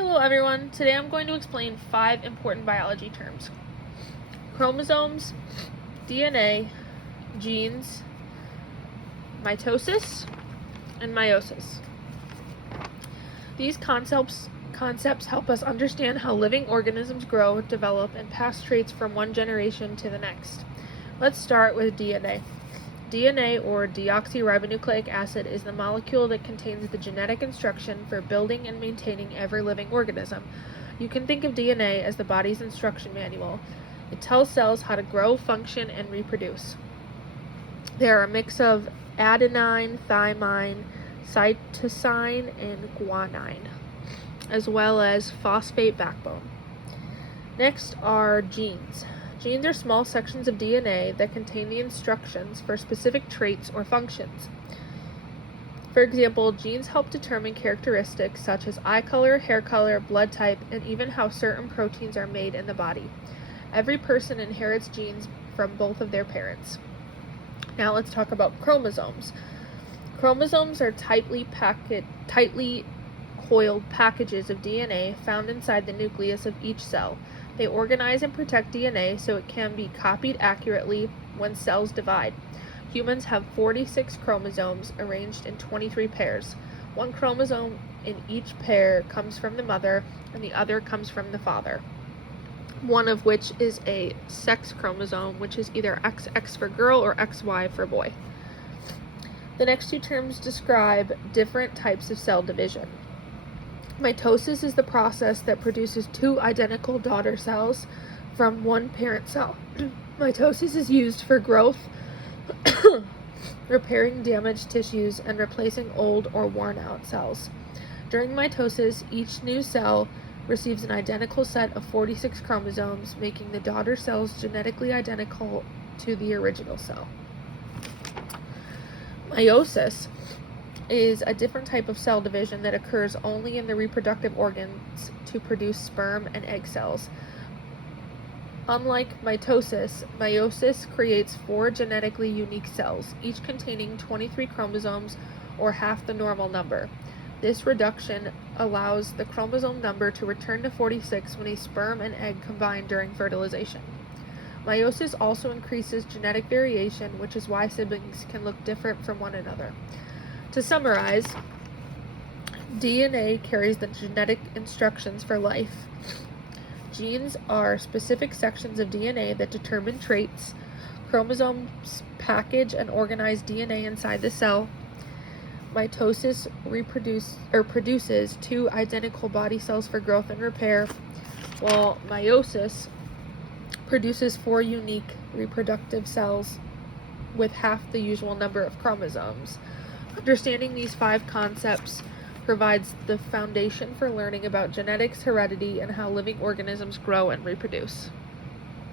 Hello everyone, today I'm going to explain 5 important biology terms: chromosomes, DNA, genes, mitosis, and meiosis. These concepts help us understand how living organisms grow, develop, and pass traits from one generation to the next. Let's start with DNA. DNA, or deoxyribonucleic acid, is the molecule that contains the genetic instruction for building and maintaining every living organism. You can think of DNA as the body's instruction manual. It tells cells how to grow, function, and reproduce. They are a mix of adenine, thymine, cytosine, and guanine, as well as phosphate backbone. Next are genes. Genes are small sections of DNA that contain the instructions for specific traits or functions. For example, genes help determine characteristics such as eye color, hair color, blood type, and even how certain proteins are made in the body. Every person inherits genes from both of their parents. Now let's talk about chromosomes. Chromosomes are tightly coiled packages of DNA found inside the nucleus of each cell. They organize and protect DNA so it can be copied accurately when cells divide. Humans have 46 chromosomes arranged in 23 pairs. One chromosome in each pair comes from the mother, and the other comes from the father, one of which is a sex chromosome, which is either XX for girl or XY for boy. The next 2 terms describe different types of cell division. Mitosis is the process that produces 2 identical daughter cells from one parent cell. Mitosis is used for growth, repairing damaged tissues, and replacing old or worn-out cells. During mitosis, each new cell receives an identical set of 46 chromosomes, making the daughter cells genetically identical to the original cell. Meiosis is a different type of cell division that occurs only in the reproductive organs to produce sperm and egg cells. Unlike mitosis, meiosis creates 4 genetically unique cells, each containing 23 chromosomes, or half the normal number. This reduction allows the chromosome number to return to 46 when a sperm and egg combine during fertilization. Meiosis also increases genetic variation, which is why siblings can look different from one another. To summarize, DNA carries the genetic instructions for life. Genes are specific sections of DNA that determine traits. Chromosomes package and organize DNA inside the cell. Mitosis produces 2 identical body cells for growth and repair, while meiosis produces 4 unique reproductive cells with half the usual number of chromosomes. Understanding these 5 concepts provides the foundation for learning about genetics, heredity, and how living organisms grow and reproduce.